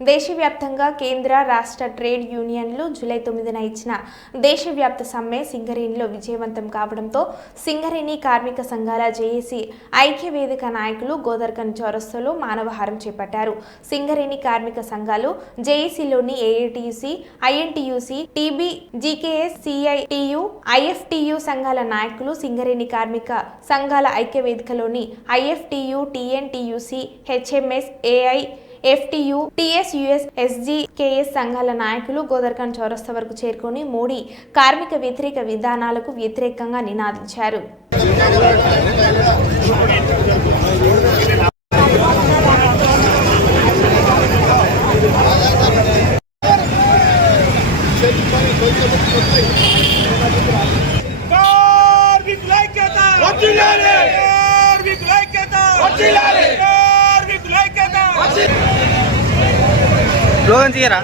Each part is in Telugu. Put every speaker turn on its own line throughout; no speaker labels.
దేశవ్యాప్తంగా కేంద్ర రాష్ట్ర ట్రేడ్ యూనియన్లు జూలై తొమ్మిదిన ఇచ్చిన దేశవ్యాప్త సమ్మె సింగరేణిలో విజయవంతం కావడంతో సింగరేణి కార్మిక సంఘాల జేఏసీ ఐక్య వేదిక నాయకులు గోదర్కన్ చౌరస్తలో మానవహారం చేపట్టారు. సింగరేణి కార్మిక సంఘాలు జేఏసీలోని AITUC INTUC TB GKS CITU IFTU సంఘాల నాయకులు సింగరేణి కార్మిక సంఘాల ఐక్య వేదికలోని IFTU TNTUC HMS AI FTU TSUS SGKS సంఘాల నాయకులు గోదర్ఖాన్ చౌరస్తా వరకు చేరుకుని మోడీ కార్మిక వ్యతిరేక విధానాలకు వ్యతిరేకంగా నినాదించారు.
కార్మికుల
స్లోగన్ చేయరా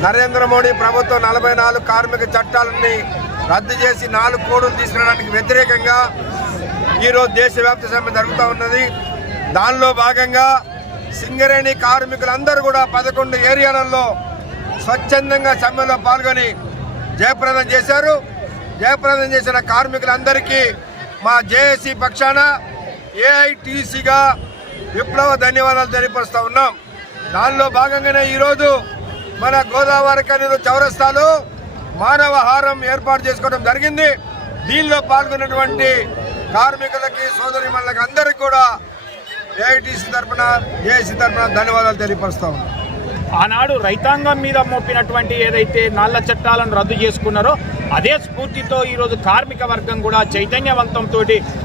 నరేంద్ర మోడీ ప్రభుత్వం నలభై నాలుగు కార్మిక చట్టాలన్నీ రద్దు చేసి నాలుగు కోడులు తీసుకురావడానికి వ్యతిరేకంగా ఈరోజు దేశవ్యాప్త సమ్మె జరుగుతూ ఉన్నది. దానిలో భాగంగా సింగరేణి కార్మికులందరూ కూడా పదకొండు ఏరియాలలో స్వచ్ఛందంగా సమ్మెలో పాల్గొని జయప్రదం చేశారు. జయప్రదం చేసిన కార్మికులందరికీ మా జేఏసీ పక్షాన ఏఐటీసీగా విప్లవ ధన్యవాదాలు తెలియపరుస్తూ ఉన్నాం. దానిలో భాగంగానే ఈరోజు మన గోదావరి కనీరు చౌరస్తాలో మానవ హారం ఏర్పాటు చేసుకోవడం జరిగింది. దీనిలో పాల్గొన్నటువంటి కార్మికులకి సోదరి అందరికీ కూడా ఏఐటీసీ తరఫున ఏఐసీ తరఫున ధన్యవాదాలు తెలియపరుస్తా ఉన్నాం.
ఆనాడు రైతాంగం మీద మోపినటువంటి ఏదైతే నాళ్ళ చట్టాలను రద్దు చేసుకున్నారో అదే స్ఫూర్తితో ఈరోజు కార్మిక వర్గం కూడా చైతన్యవంతంతో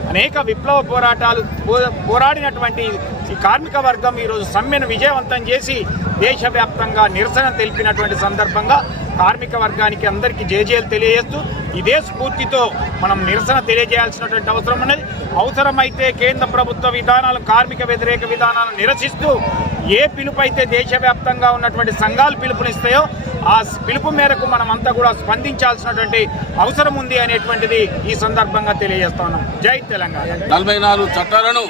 అనేక విప్లవ పోరాటాలు పో- పోరాడినటువంటి ఈ కార్మిక వర్గం ఈరోజు సమ్మెను విజయవంతం చేసి దేశవ్యాప్తంగా నిరసన తెలిపినటువంటి సందర్భంగా కార్మిక వర్గానికి అందరికీ జేజేలు తెలియజేస్తూ ఇదే స్ఫూర్తితో మనం నిరసన తెలియజేయాల్సినటువంటి అవసరం ఉన్నది. అవసరమైతే కేంద్ర ప్రభుత్వ విధానాలు కార్మిక వ్యతిరేక విధానాలను నిరసిస్తూ ఏ పిలుపు అయితే దేశవ్యాప్తంగా ఉన్నటువంటి సంఘాలు పిలుపునిస్తాయో ఆ పిలుపు మేరకు మనం అంతా కూడా స్పందించాల్సినటువంటి అవసరం ఉంది అనేటువంటిది ఈ సందర్భంగా తెలియజేస్తాను జై తెలంగాణ.
నలభై నాలుగు చట్టాలను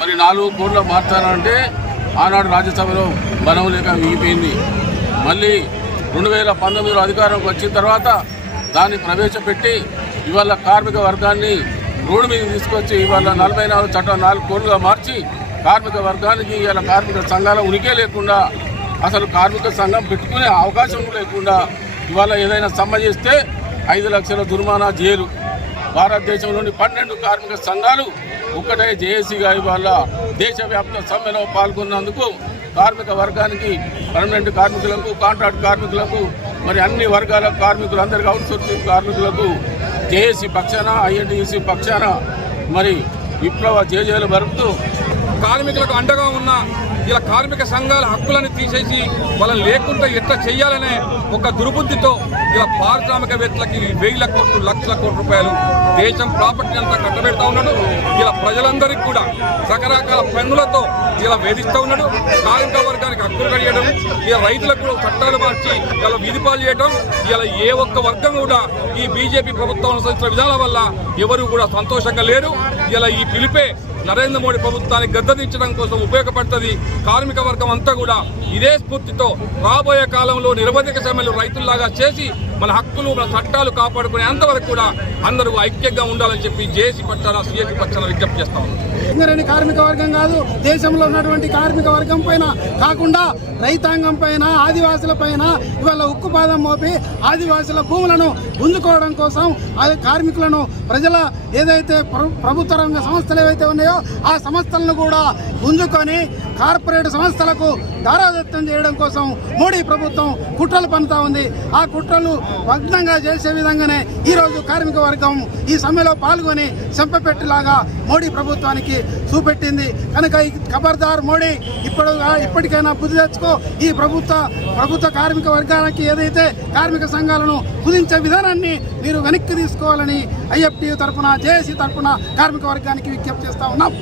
మరి నాలుగు కోట్లు మార్చాలంటే ఆనాడు రాజ్యసభలో బలం లేక మళ్ళీ రెండు వేల పంతొమ్మిదిలో అధికారంకి వచ్చిన తర్వాత దాన్ని ప్రవేశపెట్టి ఇవాళ కార్మిక వర్గాన్ని రోడ్డు మీద తీసుకొచ్చి ఇవాళ నలభై నాలుగు చట్టం నాలుగు కోళ్ళుగా మార్చి కార్మిక వర్గానికి ఇవాళ కార్మిక సంఘాల ఉనికే లేకుండా అసలు కార్మిక సంఘం పెట్టుకునే అవకాశం లేకుండా ఇవాళ ఏదైనా సమ్మె చేస్తే ఐదు లక్షల జుర్మానా జైలు. భారతదేశంలోని పన్నెండు కార్మిక సంఘాలు ఒక్కటే జేఏసీగా ఇవాళ దేశవ్యాప్త సమ్మెలో పాల్గొన్నందుకు కార్మిక వర్గానికి పర్మనెంట్ కార్మికులకు కాంట్రాక్ట్ కార్మికులకు మరి అన్ని వర్గాల కార్మికులు అందరికీ అవుట్సోర్సింగ్ కార్మికులకు జేఏసీ పక్షాన ఐఎన్టీసీ పక్షాన మరి విప్లవ జేజేలు బరుపుతూ
కార్మికులకు అండగా ఉన్న ఇలా కార్మిక సంఘాల హక్కులను తీసేసి వాళ్ళని లేకుండా ఎట్లా చేయాలనే ఒక దుర్బుద్ధితో ఇలా పారిశ్రామికవేత్తలకి వేల కోట్లు లక్షల కోట్ల రూపాయలు దేశం ప్రాపర్టీ అంతా కట్టబెడతా ఉన్నాడు. ఇలా ప్రజలందరికీ కూడా రకరకాల పన్నులతో ఇలా వేధిస్తూ ఉన్నాడు. కార్మిక వర్గానికి హక్కులు కడియడం ఇలా రైతులకు కూడా చట్టాలు మార్చి ఇలా వీధిపాలు చేయడం ఇలా ఏ ఒక్క వర్గం కూడా ఈ బీజేపీ ప్రభుత్వం అనుసరించిన విధానం వల్ల ఎవరు కూడా సంతోషంగా లేరు. ఇలా ఈ పిలిపే నరేంద్ర మోడీ ప్రభుత్వాన్ని గద్దదించడం కోసం ఉపయోగపడుతుంది. కార్మిక వర్గం అంతా కూడా ఇదే స్ఫూర్తితో రాబోయే కాలంలో నిరవధిక సమ్మెలు రైతుల్లాగా చేసి మన హక్కులు మన చట్టాలు కాపాడుకునే అంతవరకు కూడా అందరూ ఐక్యంగా ఉండాలని చెప్పి జేసీ పట్టాల సిఎస్సి పట్టాల విజ్ఞప్తి చేస్తా ఉన్నాం.
కార్మిక వర్గం కాదు దేశంలో ఉన్నటువంటి కార్మిక వర్గం పైన కాకుండా రైతాంగం పైన ఆదివాసుల పైన ఇవాళ ఉక్కు పాదం మోపి ఆదివాసుల భూములను గుంజుకోవడం కోసం ఆ కార్మికులను ప్రజల ఏదైతే ప్రభుత్వ రంగ సంస్థలు ఏవైతే ఉన్నాయో ఆ సంస్థలను కూడా గుంజుకొని కార్పొరేట్ సంస్థలకు దారాదత్తం చేయడం కోసం మోడీ ప్రభుత్వం కుట్రలు పన్నుతా ఉంది. ఆ కుట్రలు భగ్నంగా చేసే విధంగానే ఈరోజు కార్మిక వర్గం ఈ సమ్మెలో పాల్గొని చెంపపెట్టేలాగా మోడీ ప్రభుత్వానికి చూపెట్టింది. కనుక ఖబర్దార్ మోడీ ఇప్పుడు ఇప్పటికైనా బుద్ధి తెచ్చుకో ఈ ప్రభుత్వ ప్రభుత్వ కార్మిక వర్గానికి ఏదైతే కార్మిక సంఘాలను కుదించే విధానాన్ని మీరు వెనక్కి తీసుకోవాలని ఐఎఫ్టీ తరఫున జేఏసీ తరఫున కార్మిక వర్గానికి విజ్ఞప్తి చేస్తా ఉన్నాం.